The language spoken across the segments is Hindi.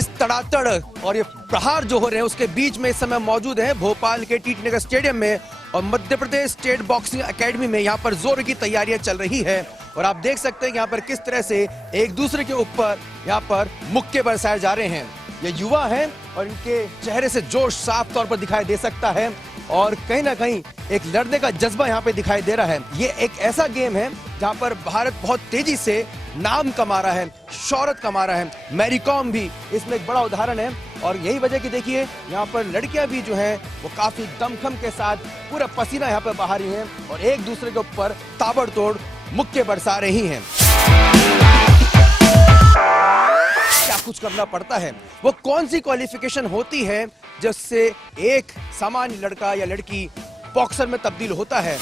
इस तड़ातड़ और ये प्रहार जो हो रहे हैं उसके बीच में इस समय मौजूद है भोपाल के टीटी नगर स्टेडियम में और Madhya Pradesh state boxing academy में यहाँ पर जोर की तैयारियां चल रही है और आप देख सकते हैं यहाँ पर किस तरह से एक दूसरे के ऊपर यहाँ पर मुक्के बरसाए जा रहे हैं। ये युवा हैं और इनके चेहरे से जोश साफ तौर पर दिखाई दे सकता है और कहीं ना कहीं एक लड़ने का जज्बा यहाँ पे दिखाई दे रहा है। ये एक ऐसा गेम है जहाँ पर भारत बहुत तेजी से नाम कमा रहा है, शौहरत कमा रहा है। मैरी कॉम भी इसमें एक बड़ा उदाहरण है और यही वजह की देखिए यहाँ पर लड़कियां भी जो हैं वो काफी दमखम के साथ पूरा पसीना यहाँ पर बहा रही हैं और एक दूसरे के ऊपर ताबड़तोड़ मुक्के बरसा रही हैं। क्या कुछ करना पड़ता है, वो कौन सी क्वालिफिकेशन होती है जिससे एक सामान्य लड़का या लड़की बॉक्सर में तब्दील होता है,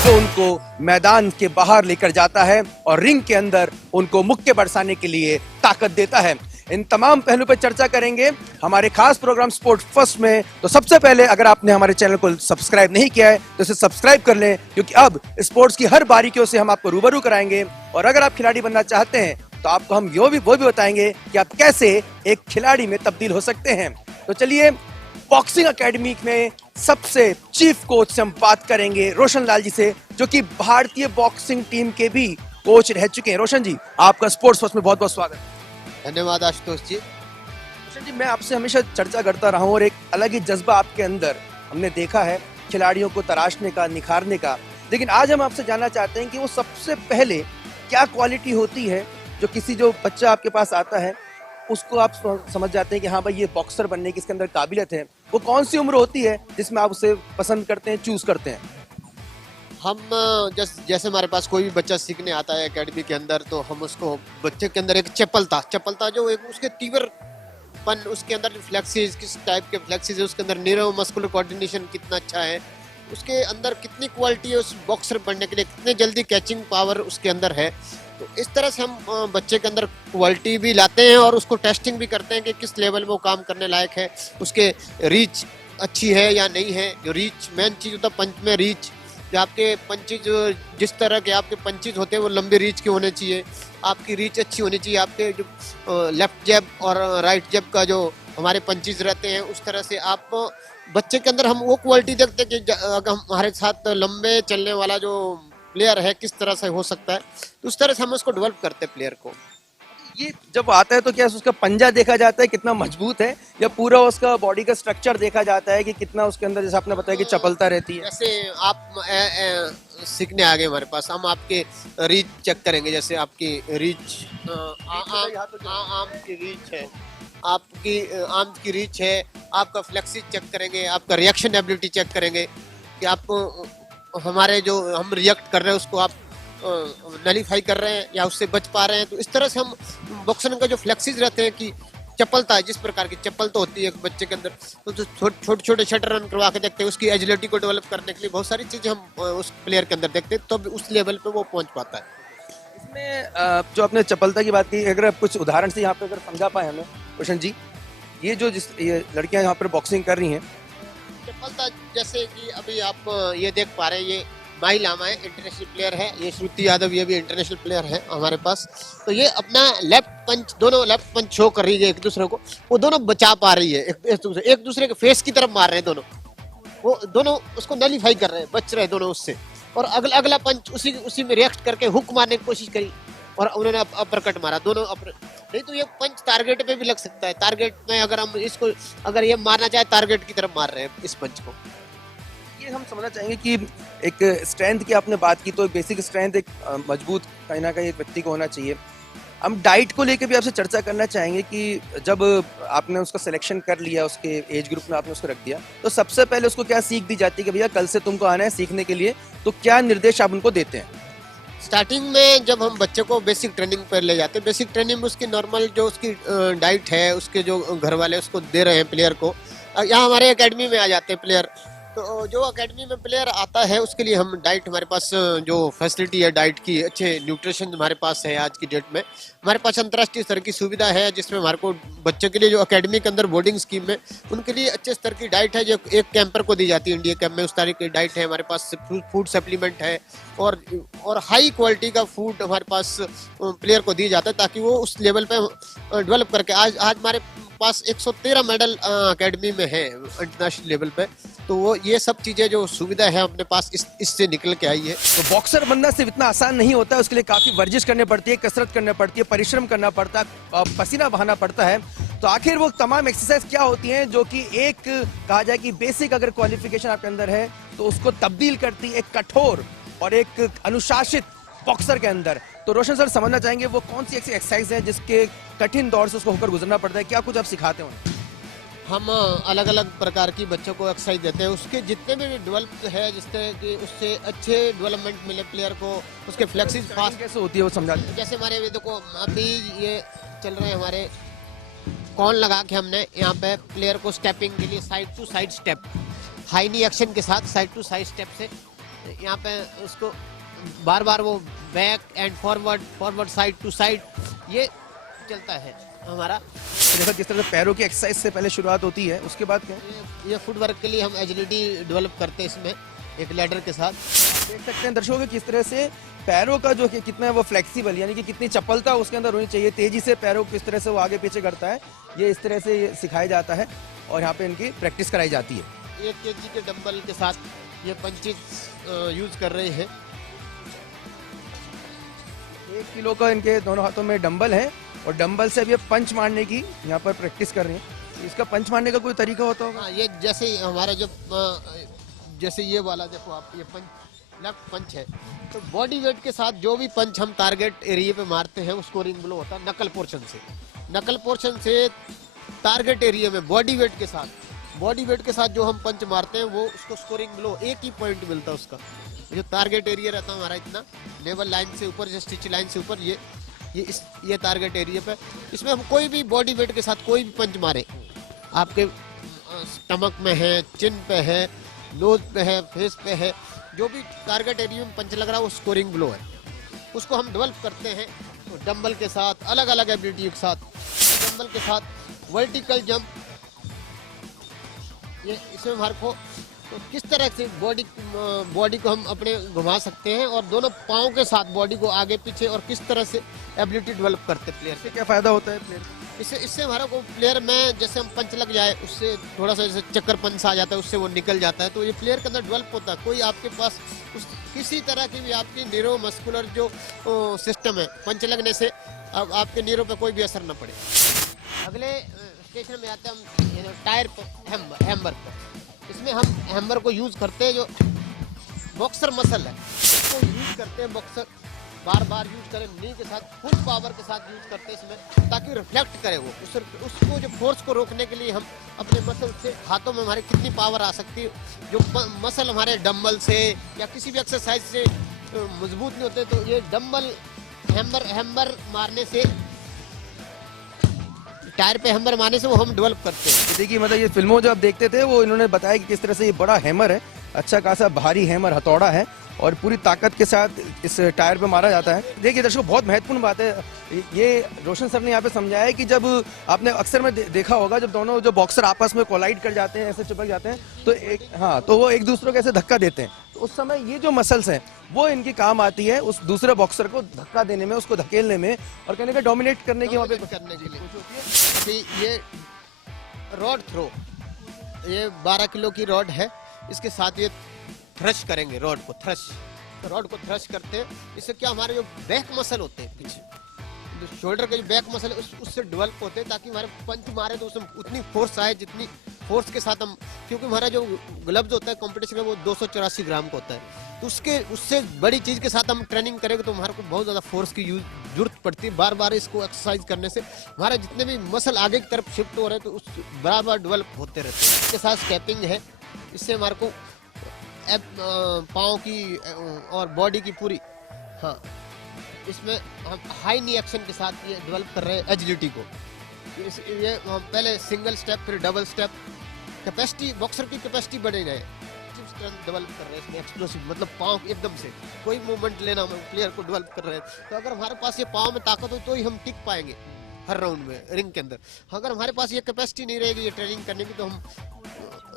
जो उनको मैदान के बाहर लेकर जाता है और रिंग के अंदर उनको मुक्के बरसाने के लिए ताकत देता है। इन तमाम पहलू पर चर्चा करेंगे हमारे खास प्रोग्राम स्पोर्ट फर्स्ट में। तो सबसे पहले अगर आपने हमारे चैनल को सब्सक्राइब नहीं किया है तो इसे सब्सक्राइब कर लें, क्योंकि अब स्पोर्ट्स की हर बारीकियों से हम आपको रूबरू कराएंगे और अगर आप खिलाड़ी बनना चाहते हैं तो आपको हम वो भी बताएंगे कि आप कैसे एक खिलाड़ी में तब्दील हो सकते हैं। तो चलिए बॉक्सिंग एकेडमी में सबसे चीफ कोच से हम बात करेंगे रोशन लाल जी से, जो कि भारतीय बॉक्सिंग टीम के भी कोच रह चुके हैं। रोशन जी, आपका स्पोर्ट्स फर्स्ट में बहुत बहुत स्वागत है। धन्यवाद आशुतोष जी। रोशन जी, मैं आपसे हमेशा चर्चा करता रहा हूँ और एक अलग ही जज्बा आपके अंदर हमने देखा है खिलाड़ियों को तराशने का, निखारने का, लेकिन आज हम आपसे जानना चाहते हैं कि वो सबसे पहले क्या क्वालिटी होती है जो बच्चा आपके पास आता है उसको आप समझ जाते हैं कि हाँ भाई ये बॉक्सर बनने की इसके अंदर काबिलियत है। वो कौन सी उम्र होती है जिसमें आप उसे पसंद करते हैं, चूज करते हैं? हम जैसे हमारे पास कोई भी बच्चा सीखने आता है एकेडमी के अंदर तो हम उसको बच्चे के अंदर एक चपलता जो एक उसके तीव्रपन, उसके अंदर जो फ्लेक्सीज, किस टाइप के फ्लेक्सीज है, उसके अंदर न्यूरो मस्कुलर कोऑर्डिनेशन कितना अच्छा है, उसके अंदर कितनी क्वालिटी है उस बॉक्सर बनने के लिए, कितने जल्दी कैचिंग पावर उसके अंदर है। तो इस तरह से हम बच्चे के अंदर क्वालिटी भी लाते हैं और उसको टेस्टिंग भी करते हैं कि किस लेवल में वो काम करने लायक है, उसके रीच अच्छी है या नहीं है। जो रीच मेन चीज़ होता है पंच में, रीच जो आपके पंचेज जिस तरह के आपके पंचेज होते हैं वो लंबे रीच के होने चाहिए, आपकी रीच अच्छी होनी चाहिए। आपके जो लेफ्ट जैब और राइट जैब का जो हमारे पंचेज रहते हैं उस तरह से आप बच्चे के अंदर हम वो क्वालिटी देखते हैं कि अगर हमारे साथ लंबे चलने वाला जो प्लेयर है किस तरह से हो सकता है, तो उस तरह से हम उसको डेवलप करते हैं प्लेयर को। ये जब आता है तो क्या उसका पंजा देखा जाता है कितना मजबूत है, या पूरा उसका बॉडी का स्ट्रक्चर देखा जाता है कि कितना उसके अंदर, जैसे आपने बताया कि चपलता रहती है? जैसे आप सीखने आ गए हमारे पास, हम आपके रीच चेक करेंगे। जैसे आपकी रीच आर्म की रीच है, आपकी आर्म की रीच है, आपका फ्लेक्सी चेक करेंगे, आपका रिएक्शन एबिलिटी चेक करेंगे कि आप हमारे जो हम रिएक्ट कर रहे हैं उसको आप नलीफाई कर रहे हैं या उससे बच पा रहे हैं। तो इस तरह से हम बॉक्सिंग का जो फ्लेक्सीज रहते हैं कि चपलता है, जिस प्रकार की चपलता होती है एक बच्चे के अंदर, तो छोटे छोटे शटर रन करवा के देखते हैं। उसकी एजिलिटी को डेवलप करने के लिए बहुत सारी चीजें हम उस प्लेयर के अंदर देखते हैं, तो उस लेवल पे वो पहुंच पाता है। इसमें जो आपने चपलता की बात की, अगर आप कुछ उदाहरण से यहाँ पे अगर समझा पाए हमें रोशन जी, ये लड़कियां यहाँ पर बॉक्सिंग कर रही हैं, चपलता जैसे कि अभी आप ये देख पा रहे हैं, ये माही लामा है, इंटरनेशनल प्लेयर है, ये श्रुति यादव, ये भी इंटरनेशनल प्लेयर है हमारे पास। तो ये अपना लेफ्ट पंच, दोनों लेफ्ट पंच शो कर रही है एक दूसरे को, वो दोनों बचा पा रही है, एक दूसरे के फेस की तरफ मार रहे हैं दोनों, वो दोनों उसको नलीफाई कर रहे हैं, बच रहे हैं दोनों उससे, और अगला पंच उसी में रिएक्ट करके हुक मारने की कोशिश करी और उन्होंने अपरकट मारा दोनों नहीं तो ये पंच टारगेट पे भी लग सकता है। टारगेट में अगर हम इसको अगर ये मारना चाहे टारगेट की तरफ मार रहे हैं इस पंच को। ये हम समझना चाहेंगे कि एक स्ट्रेंथ की आपने बात की, तो बेसिक स्ट्रेंथ एक मजबूत कहीं ना कहीं एक व्यक्ति को होना चाहिए। हम डाइट को लेकर भी आपसे चर्चा करना चाहेंगे कि जब आपने उसका सिलेक्शन कर लिया, उसके एज ग्रुप में आपने उसको रख दिया, तो सबसे पहले उसको क्या सीख दी जाती है कि भैया कल से तुमको आना है सीखने के लिए, तो क्या निर्देश आप उनको देते हैं? स्टार्टिंग में जब हम बच्चे को बेसिक ट्रेनिंग पर ले जाते हैं, बेसिक ट्रेनिंग में उसकी नॉर्मल जो उसकी डाइट है, उसके जो घर वाले उसको दे रहे हैं प्लेयर को, यहाँ हमारे एकेडमी में आ जाते हैं प्लेयर, तो जो एकेडमी में प्लेयर आता है उसके लिए हम डाइट, हमारे पास जो फैसिलिटी है डाइट की, अच्छे न्यूट्रिशन हमारे पास है। आज की डेट में हमारे पास अंतर्राष्ट्रीय स्तर की सुविधा है, जिसमें हमारे को बच्चों के लिए जो एकेडमी के अंदर बोर्डिंग स्कीम में उनके लिए अच्छे स्तर की डाइट है, जो एक कैंपर को दी जाती है। इंडिया कैंप में उस तरह की डाइट है हमारे पास। फूड सप्लीमेंट है और हाई क्वालिटी का फूड हमारे पास प्लेयर को दी जाता है, ताकि वो उस लेवल पे डेवलप करके आज हमारे पास 113 मेडल एकेडमी में है इंटरनेशनल लेवल पे। तो वो ये सब चीजें जो सुविधा है अपने पास इससे निकल के आई है। तो बॉक्सर बनना सिर्फ इतना आसान नहीं होता है, उसके लिए काफी वर्जिश करनी पड़ती है, कसरत करनी पड़ती है, परिश्रम करना पड़ता है, पसीना बहाना पड़ता है। तो आखिर वो तमाम एक्सरसाइज क्या होती हैं जो कि एक कहा जाए कि बेसिक अगर क्वालिफिकेशन आपके अंदर है तो उसको तब्दील करती है एक कठोर और एक अनुशासित बॉक्सर के अंदर। तो रोशन सर समझना चाहेंगे वो कौन सी ऐसी एक्सरसाइज है जिसके कठिन दौर से उसको होकर गुजरना पड़ता है, क्या कुछ आप सिखाते हो? हम अलग अलग प्रकार की बच्चों को एक्सरसाइज देते हैं, उसके जितने भी डेवलप है, जिससे कि उससे अच्छे डेवलपमेंट मिले प्लेयर को, उसके फ्लेक्सिस फास्ट कैसे होती है वो समझा दीजिए। जैसे हमारे ये देखो अभी ये चल रहे हैं हमारे कौन लगा के हमने यहाँ पे प्लेयर को स्टेपिंग के लिए side to side step, high knee action के साथ साइड टू साइड स्टेप से यहाँ पे उसको बार बार वो back and forward side to side ये चलता है हमारा। तो जैसा जिस तरह से पैरों की एक्सरसाइज से पहले शुरुआत होती है, उसके बाद क्या? ये फुटवर्क के लिए हम एजिलिटी डेवलप करते हैं इसमें एक लैडर के साथ। देख सकते हैं दर्शकों कि किस तरह से पैरों का जो कि कितना है वो फ्लेक्सिबल, यानी कि कितनी चपलता उसके अंदर होनी चाहिए, तेजी से पैरों को किस तरह से वो आगे पीछे करता है, ये इस तरह से ये सिखाया जाता है और यहाँ पे इनकी प्रैक्टिस कराई जाती है। 1 kg के डंबल के साथ ये पंचेस यूज कर रहे हैं। 1 किलो का इनके दोनों हाथों में डंबल है और डंबल से अब ये पंच मारने की यहाँ पर प्रैक्टिस कर रहे हैं। इसका पंच मारने का कोई तरीका होता होगा? हाँ, ये जैसे हमारा जो जैसे ये वाला देखो आप, ये पंच लेफ्ट पंच है, तो बॉडी वेट के साथ जो भी पंच हम टारगेट एरिया पे मारते हैं उसको रिंग ब्लो होता है। नकल पोर्शन से टारगेट एरिया में बॉडी वेट के साथ जो हम पंच मारते हैं वो उसको स्कोरिंग ब्लो, एक ही पॉइंट मिलता है उसका। जो टारगेट एरिया रहता है हमारा इतना लेवल लाइन से ऊपर, जैसे स्टिच लाइन से ऊपर, ये टारगेट एरिया पे, इसमें हम कोई भी बॉडी वेट के साथ कोई भी पंच मारे, आपके स्टमक में है, चिन पे है, नोज पे है, फेस पे है, जो भी टारगेट एरिया में पंच लग रहा है वो स्कोरिंग ब्लो है। उसको हम डेवलप करते हैं तो डंबल के साथ, अलग अलग एबिलिटी के साथ। डंबल के साथ वर्टिकल जंप, ये इसमें हमारे को तो किस तरह से बॉडी को हम अपने घुमा सकते हैं और दोनों पाँव के साथ बॉडी को आगे पीछे, और किस तरह से एबिलिटी डेवलप करते प्लेयर से। क्या फायदा होता है प्लेयर? इससे हमारा को प्लेयर में जैसे हम पंच लग जाए उससे थोड़ा सा जैसे चक्कर पंच आ जाता है, उससे वो निकल जाता है, तो ये प्लेयर के अंदर डेवलप होता है। कोई आपके पास किसी तरह की भी आपकी न्यूरो मस्कुलर जो सिस्टम है, पंच लगने से अब आपके न्यूरो पे कोई भी असर न पड़े। अगले स्टेशन में आते हैं हम टायर हैमर पर। इसमें हम हैमर को यूज करते हैं, जो बॉक्सर मसल है उसको यूज करते हैं, बॉक्सर बार बार यूज करें, नी के साथ फुल पावर के साथ यूज करते हैं इसमें, ताकि रिफ्लेक्ट करे वो उसको जो फोर्स को रोकने के लिए हम अपने मसल से, हाथों में हमारे कितनी पावर आ सकती है, जो मसल हमारे डंबल से या किसी भी एक्सरसाइज से मजबूत नहीं होते, तो ये डंबल हैमर मारने से, टायर पे हैमर मारने से वो हम डेवलप करते हैं। देखिए मतलब ये फिल्मों जो आप देखते थे वो इन्होंने बताया कि किस तरह से ये बड़ा हैमर है, अच्छा खासा भारी हैमर, हथौड़ा है और पूरी ताकत के साथ इस टायर पे मारा जाता है। देखिए दर्शकों, बहुत महत्वपूर्ण बात है ये रोशन सर ने यहाँ पे समझाया है कि जब आपने अक्सर में देखा होगा जब दोनों जो बॉक्सर आपस में कोलाइड कर जाते हैं, ऐसे चिपक जाते हैं, तो तो वो एक दूसरे को ऐसे धक्का देते हैं, तो उस समय ये जो मसल्स हैं वो इनकी काम आती है उस दूसरे बॉक्सर को धक्का देने में, उसको धकेलने में और कहने का डोमिनेट करने की वहाँ पे करने के लिए अभी ये रॉड थ्रो, ये 12 किलो की रॉड है, इसके साथ ये थ्रश करेंगे, रॉड को थ्रश करते हैं। इससे क्या हमारे जो बैक मसल होते हैं पीछे, जो शोल्डर के जो बैक मसल है उससे डेवलप होते हैं, ताकि हमारे पंच मारे तो उसमें उतनी फोर्स आए जितनी फोर्स के साथ हम, क्योंकि हमारा जो ग्लव्स होता है कंपटीशन में वो 284 ग्राम का होता है, तो उससे बड़ी चीज के साथ हम ट्रेनिंग करेंगे तो हमारे को बहुत ज्यादा फोर्स की जरूरत पड़ती है। बार बार इसको एक्सरसाइज करने से हमारे जितने भी मसल आगे की तरफ शिफ्ट हो रहे हैं तो उस बार बार डेवलप होते रहते हैं। इसके साथ स्टेपिंग है, इससे हमारे को पाँव की और बॉडी की पूरी, हाँ, इसमें हम हाई नी एक्शन के साथ ये डेवलप कर रहे हैं एजिलिटी को। ये हम पहले सिंगल स्टेप, फिर डबल स्टेप, कैपेसिटी, बॉक्सर की कैपेसिटी बढ़ रही है, स्ट्रेंथ डेवलप कर रहे हैं इसमें, एक्सप्लोसिव मतलब पाँव एकदम से कोई मूवमेंट लेना हम प्लेयर को डेवलप कर रहे हैं। तो अगर हमारे पास ये पाँव में ताकत हो तो ही हम टिक पाएंगे हर राउंड में रिंग के अंदर। अगर हमारे पास ये कैपेसिटी नहीं रहेगी ये ट्रेनिंग करने की तो हम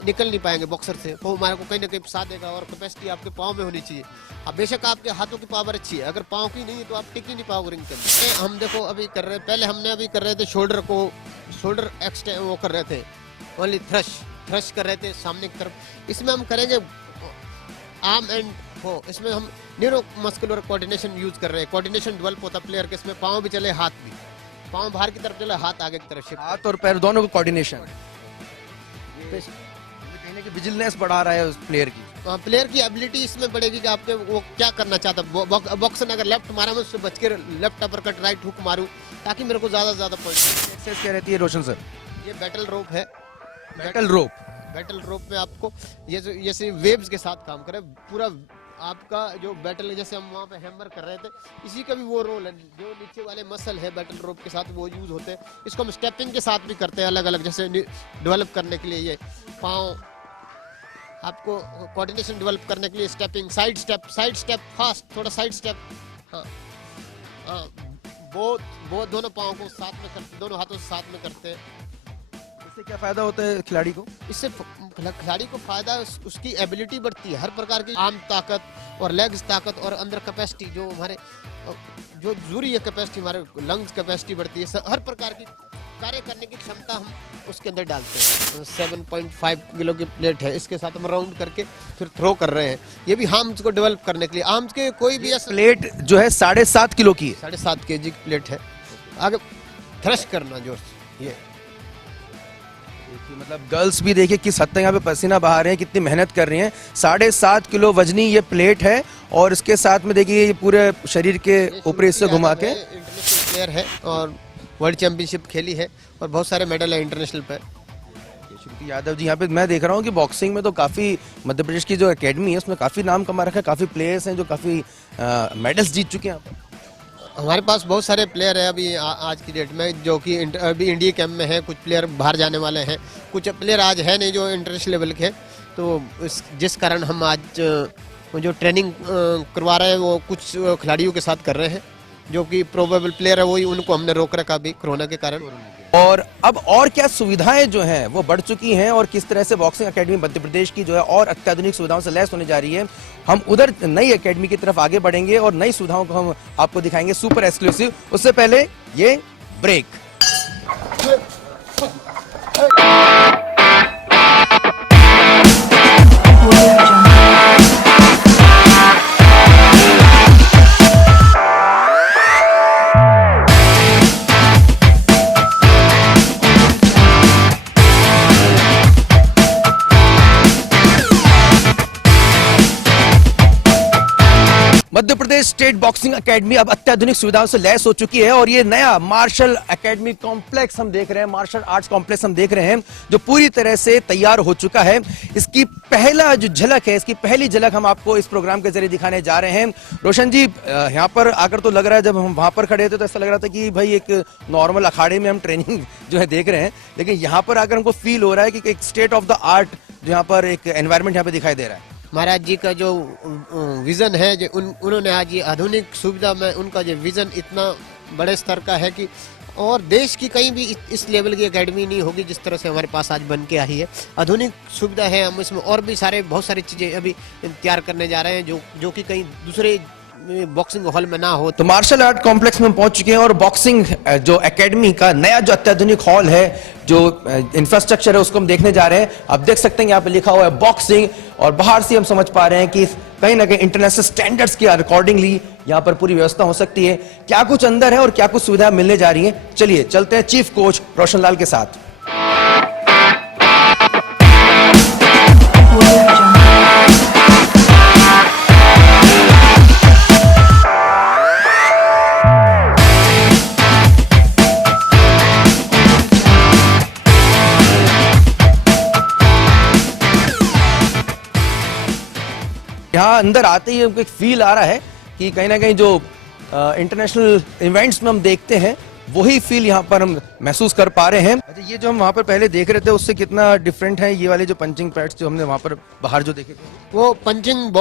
निकल नहीं पाएंगे बॉक्सर से, वो हमारे को कहीं ना कहीं फंसा देगा। और कैपेसिटी आपके पाँव में होनी चाहिए। अब बेशक आपके हाथों की पावर अच्छी है, अगर पाँव की नहीं है तो आप टिक ही नहीं पाओगे रिंग के अंदर। हम देखो अभी कर रहे हैं, पहले हमने अभी कर रहे थे शोल्डर एक्सटेंड वो कर रहे थे, ओनली थ्रश कर रहे थे सामने की तरफ। इसमें हम करेंगे आर्म एंड हो, इसमें हम न्यूरो मस्कुलर कोऑर्डिनेशन यूज कर रहे हैं। कोऑर्डिनेशन डेवलप होता है प्लेयर के, इसमें पाँव भी चले हाथ भी, पाँव बाहर की तरफ चले हाथ आगे की तरफ शिफ्ट, हाथ और पैर दोनों को कोऑर्डिनेशन, कहीं ना कहीं विजिलेंस बढ़ा रहा है उस प्लेयर की। प्लेयर की एबिलिटी इसमें बढ़ेगी कि आपके वो क्या करना चाहता है। बॉक्सर ने अगर लेफ्ट मारा मैं उससे बच के left upper cut right hook मारूं ताकि मेरे को ज्यादा से ज्यादा पॉइंट। एक्सरसाइज क्या रहती है रोशन सर? ये बैटल रोप है। बैटल रोप में आपको ये जैसे वेव्स के साथ काम करे पूरा आपका जो बैटल है, जैसे हम वहाँ पे हैमर कर रहे थे, इसी का भी वो रोल है। जो नीचे वाले मसल है बैटल रोप के साथ वो यूज होते हैं। इसको हम स्टेपिंग के साथ भी करते हैं अलग अलग, जैसे डेवलप करने के लिए ये पाँव आपको कोऑर्डिनेशन डेवलप करने के लिए स्टेपिंग, साइड स्टेप फास्ट, थोड़ा साइड स्टेप। हाँ हाँ, वो दोनों पाँव को साथ में करते, दोनों हाथों से साथ में करते हैं। इससे क्या फायदा होता है खिलाड़ी को? इससे खिलाड़ी को फायदा उसकी एबिलिटी बढ़ती है, हर प्रकार की आर्म ताकत और लेग्स ताकत और अंदर कैपेसिटी जो हमारे जो जरूरी है कैपेसिटी, हमारे लंग्स कैपेसिटी बढ़ती है। हर प्रकार की कार्य करने की क्षमता हम उसके अंदर डालते हैं। 7.5 किलो की प्लेट है, इसके साथ हम राउंड करके फिर थ्रो कर रहे हैं। ये भी आर्म्स को डेवलप करने के लिए। आर्म्स के कोई भी ऐसा प्लेट जो है 7.5 किलो की है, 7.5 kg की प्लेट है। आगे थ्रश करना जो ये मतलब गर्ल्स भी देखिए किस हद तक यहाँ पे पसीना बहा रहे हैं, कितनी मेहनत कर रही हैं। 7.5 किलो वजनी ये प्लेट है और इसके साथ में देखिए ये पूरे शरीर के ऊपर इससे घुमा के। इंटरनेशनल प्लेयर है और वर्ल्ड चैंपियनशिप खेली है और बहुत सारे मेडल है इंटरनेशनल पे। श्रुति यादव जी यहाँ पे मैं देख रहा हूँ कि बॉक्सिंग में तो काफी मध्य प्रदेश की जो एकेडमी है उसमें काफी नाम कमा रखा है, काफी प्लेयर्स हैं जो काफी मेडल्स जीत चुके हैं। हमारे पास बहुत सारे प्लेयर है अभी आज की डेट में जो कि अभी इंडिया कैंप में है। कुछ प्लेयर बाहर जाने वाले हैं, कुछ प्लेयर आज है नहीं जो इंटरनेशनल लेवल के हैं। तो जिस कारण हम आज जो ट्रेनिंग करवा रहे हैं वो कुछ खिलाड़ियों के साथ कर रहे हैं जो कि प्रोबेबल प्लेयर है, वही उनको हमने रोक रखा अभी कोरोना के कारण। और अब और क्या सुविधाएं जो हैं वो बढ़ चुकी हैं और किस तरह से बॉक्सिंग एकेडमी मध्य प्रदेश की जो है और अत्याधुनिक सुविधाओं से लैस होने जा रही है, हम उधर नई एकेडमी की तरफ आगे बढ़ेंगे और नई सुविधाओं को हम आपको दिखाएंगे सुपर एक्सक्लूसिव। उससे पहले ये break. Madhya Pradesh state boxing academy अब अत्याधुनिक सुविधाओं से लैस हो चुकी है और ये नया मार्शल एकेडमी कॉम्प्लेक्स हम देख रहे हैं, मार्शल आर्ट्स कॉम्प्लेक्स हम देख रहे हैं जो पूरी तरह से तैयार हो चुका है। इसकी पहला जो झलक है, इसकी पहली झलक हम आपको इस प्रोग्राम के जरिए दिखाने जा रहे हैं। रोशन जी, यहाँ पर आकर तो लग रहा है, जब हम वहां पर खड़े थे तो ऐसा लग रहा था कि भाई एक नॉर्मल अखाड़े में हम ट्रेनिंग जो है देख रहे हैं, लेकिन यहाँ पर आकर हमको फील हो रहा है कि एक स्टेट ऑफ द आर्ट जो यहाँ पर एक एनवायरमेंट यहाँ पे दिखाई दे रहा है। महाराज जी का जो विजन है जो उन्होंने आज ये आधुनिक सुविधा में उनका जो विजन इतना बड़े स्तर का है कि और देश की कहीं भी इस लेवल की एकेडमी नहीं होगी जिस तरह से हमारे पास आज बन के आई है। आधुनिक सुविधा है, हम इसमें और भी बहुत सारी चीजें अभी तैयार करने जा रहे हैं जो कि कहीं दूसरे बॉक्सिंग हॉल में ना हो। तो मार्शल आर्ट कॉम्प्लेक्स में पहुंच चुके हैं और बॉक्सिंग जो एकेडमी का नया जो अत्याधुनिक हॉल है, जो इंफ्रास्ट्रक्चर है, उसको हम देखने जा रहे हैं। आप देख सकते हैं यहाँ पे लिखा हुआ है बॉक्सिंग और बाहर से हम समझ पा रहे हैं कि कहीं ना कहीं इंटरनेशनल स्टैंडर्ड्स के अकॉर्डिंगली यहाँ पर पूरी व्यवस्था हो सकती है। क्या कुछ अंदर है और क्या कुछ सुविधा मिलने जा रही है, चलिए चलते हैं चीफ कोच रोशन लाल के साथ। यहाँ अंदर आते ही हमको एक फील आ रहा है कि कहीं ना कहीं जो इंटरनेशनल इवेंट्स में हम देखते हैं वही फील यहाँ पर हम महसूस कर पा रहे हैं। अच्छा, ये जो हम वहाँ पर पहले देख रहे थे उससे कितना डिफरेंट है ये वाले जो पंचिंग पैड्स जो हमने वहाँ पर बाहर जो देखे थे? वो पंचिंग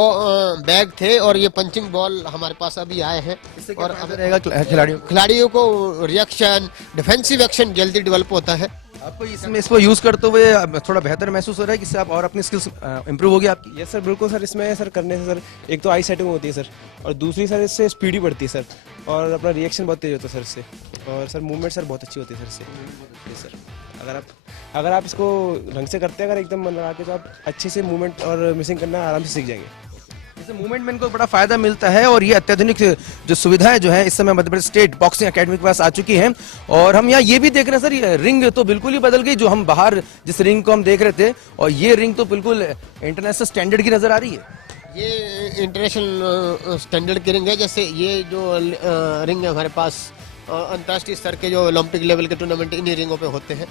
बैग थे और ये पंचिंग बॉल हमारे पास अभी आए हैं। इससे क्या और फायदा रहेगा खिलाड़ियों को रिएक्शन, डिफेंसिव एक्शन जल्दी डेवलप होता है। आपको इसको यूज करते हुए थोड़ा बेहतर महसूस हो रहा है कि इससे आप और अपनी स्किल्स इंप्रूव होगी आपकी? यस सर, बिल्कुल सर। इसमें सर करने से सर एक तो आई सेटिंग होती है सर, और दूसरी सर इससे स्पीड भी बढ़ती है सर, और अपना रिएक्शन बहुत तेज होता है सर इससे, और सर मूवमेंट सर बहुत अच्छी होती है सर इससे। यस सर, अगर आप इसको ढंग से करते हैं, अगर एकदम मन लगा के, तो आप अच्छे से मूवमेंट और मिसिंग करना आराम से सीख जाएंगे। इससे मूवमेंट में इनको बड़ा फायदा मिलता है और ये अत्याधुनिक जो सुविधाएं जो है इस समय Madhya Pradesh state boxing academy के पास आ चुकी हैं। और हम यहाँ ये भी देख रहे हैं सर, ये रिंग तो बिल्कुल ही बदल गई। जो हम बाहर जिस रिंग को हम देख रहे थे और ये रिंग तो बिल्कुल इंटरनेशनल स्टैंडर्ड की नजर आ रही है। ये इंटरनेशनल स्टैंडर्ड की रिंग है। जैसे ये जो रिंग है हमारे पास अंतर्राष्ट्रीय स्तर के जो ओलंपिक लेवल के टूर्नामेंट इन्हीं रिंगों पे होते हैं।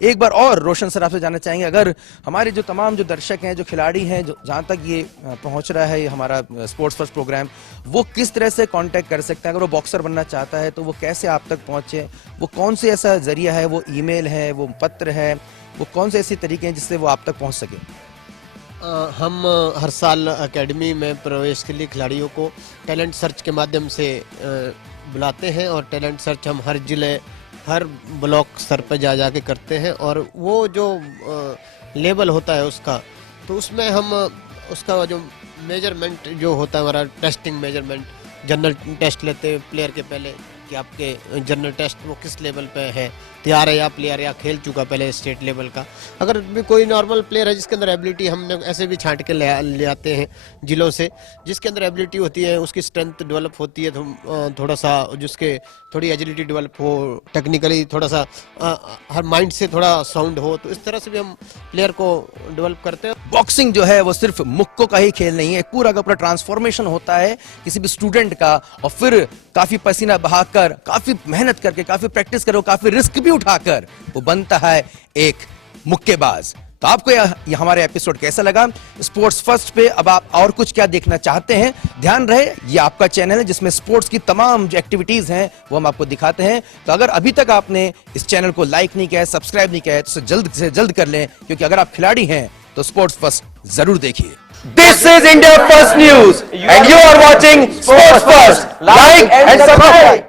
एक बार और रोशन सर आपसे जानना चाहेंगे, अगर हमारे जो तमाम जो दर्शक हैं, जो खिलाड़ी हैं, जो जहाँ तक ये पहुँच रहा है ये हमारा स्पोर्ट्स फर्स्ट प्रोग्राम, वो किस तरह से कांटेक्ट कर सकते हैं? अगर वो बॉक्सर बनना चाहता है तो वो कैसे आप तक पहुँचे? वो कौन से ऐसा जरिया है? वो ईमेल है, वो पत्र है, वो कौन से ऐसे तरीके हैं जिससे वो आप तक पहुँच सके? हम हर साल एकेडमी में प्रवेश के लिए खिलाड़ियों को टैलेंट सर्च के माध्यम से बुलाते हैं, और टैलेंट सर्च हम हर जिले, हर ब्लॉक स्तर पर जा जाके करते हैं। और वो जो लेवल होता है उसका, तो उसमें हम उसका जो मेजरमेंट जो होता है हमारा टेस्टिंग मेजरमेंट, जनरल टेस्ट लेते हैं प्लेयर के पहले कि आपके जनरल टेस्ट वो किस लेवल पे है, तैयार है या प्लेयर या खेल चुका पहले स्टेट लेवल का। अगर भी कोई नॉर्मल प्लेयर है जिसके अंदर एबिलिटी, हमने ऐसे भी छांट के ले आते हैं जिलों से, जिसके अंदर एबिलिटी होती है, उसकी स्ट्रेंथ डेवलप होती है, तो थोड़ा सा जिसके थोड़ी एजिलिटी डेवलप हो, टेक्निकली थोड़ा सा हर माइंड से थोड़ा साउंड हो, तो इस तरह से भी हम प्लेयर को डेवलप करते हैं। बॉक्सिंग जो है वो सिर्फ मुक्कों का ही खेल नहीं है, एक पूरा का पूरा ट्रांसफॉर्मेशन होता है किसी भी स्टूडेंट का, और फिर काफी पसीना बहाकर, काफी मेहनत करके, काफी प्रैक्टिस करो, काफी रिस्क भी उठाकर वो बनता है एक मुक्केबाज। तो आपको यह हमारे एपिसोड कैसा लगा स्पोर्ट्स फर्स्ट पे? अब आप और कुछ क्या देखना चाहते हैं? ध्यान रहे ये आपका चैनल है जिसमें स्पोर्ट्स की तमाम जो एक्टिविटीज हैं वो हम आपको दिखाते हैं। तो अगर अभी तक आपने इस चैनल को लाइक नहीं किया है, सब्सक्राइब नहीं किया है, तो जल्द से जल्द कर लें, क्योंकि अगर आप खिलाड़ी हैं तो स्पोर्ट्स फर्स्ट जरूर देखिए। This is India First News and you are watching Sports First. Like and subscribe.